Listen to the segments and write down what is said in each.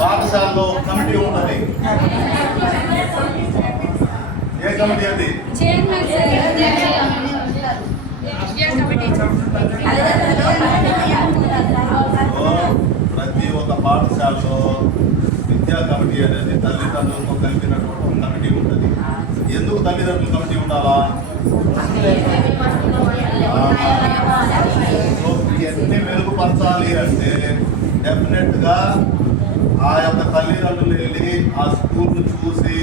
పాఠశాలలో కమిటీ ఉన్నది. ఏ కమిటీ అది? ప్రతి ఒక్క పాఠశాలలో విద్యా కమిటీ అనేది తల్లిదండ్రులతో కలిపినటువంటి ఒక కమిటీ ఉంటుంది. ఎందుకు తల్లిదండ్రుల కమిటీ ఉండాలా? ఇవన్నీ మెరుగుపరచాలి అంటే డెఫినెట్గా ఆ యొక్క తల్లిదండ్రులు వెళ్ళి ఆ స్కూల్ను చూసి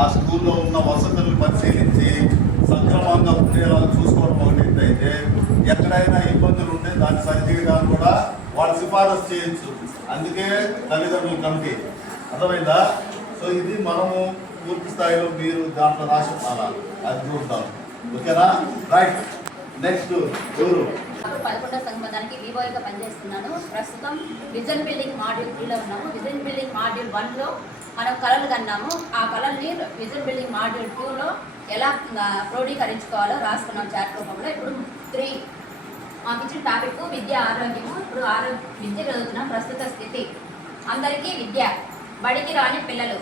ఆ స్కూల్లో ఉన్న వసతులను పరిశీలించి సక్రమంగా ఉండేలా చూసుకోవడం ఒకటి అయితే, ఎక్కడైనా ఇబ్బందులు ఉంటే దాన్ని సరిచేయడానికి కూడా వాళ్ళు సిఫారసు చేయొచ్చు. అందుకే తల్లిదండ్రుల కమిటీ. అర్థమైందా? సో ఇది మనము పూర్తి స్థాయిలో మీరు దాంట్లో రాసి ఉండాలా, అది చూస్తాం. ఓకేనా? రైట్. నెక్స్ట్ ఎవరు? 11వ సంబంధానికి వివోగా పనిచేస్తున్నాను. ప్రస్తుతం విజన్ బిల్డింగ్ మాడ్యూల్ 3లో ఉన్నాము. విజన్ బిల్డింగ్ మాడ్యూల్ 1లో మనం కళలు కన్నాము. ఆ కళల్ని విజన్ బిల్డింగ్ మాడ్యూల్ 2లో ఎలా క్రోడీకరించుకోవాలో రాసుకున్నాం చాట్ రూపంలో. ఇప్పుడు 3 మాకు ఇచ్చిన టాపిక్ విద్య ఆరోగ్యము. ఇప్పుడు విద్య చదువుతున్న ప్రస్తుత స్థితి. అందరికీ విద్య, బడికి రాని పిల్లలు,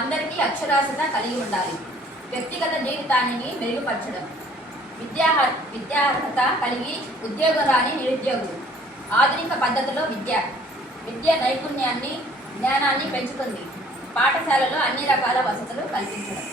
అందరికీ అక్షరాస్యత కలిగి ఉండాలి, వ్యక్తిగత జీవితాన్ని మెరుగుపరచడం, విద్యార్హత కలిగి ఉద్యోగం రాని నిరుద్యోగులు, ఆధునిక పద్ధతిలో విద్య నైపుణ్యాన్ని, జ్ఞానాన్ని పెంచుతుంది, పాఠశాలలో అన్ని రకాల వసతులు కల్పించడం.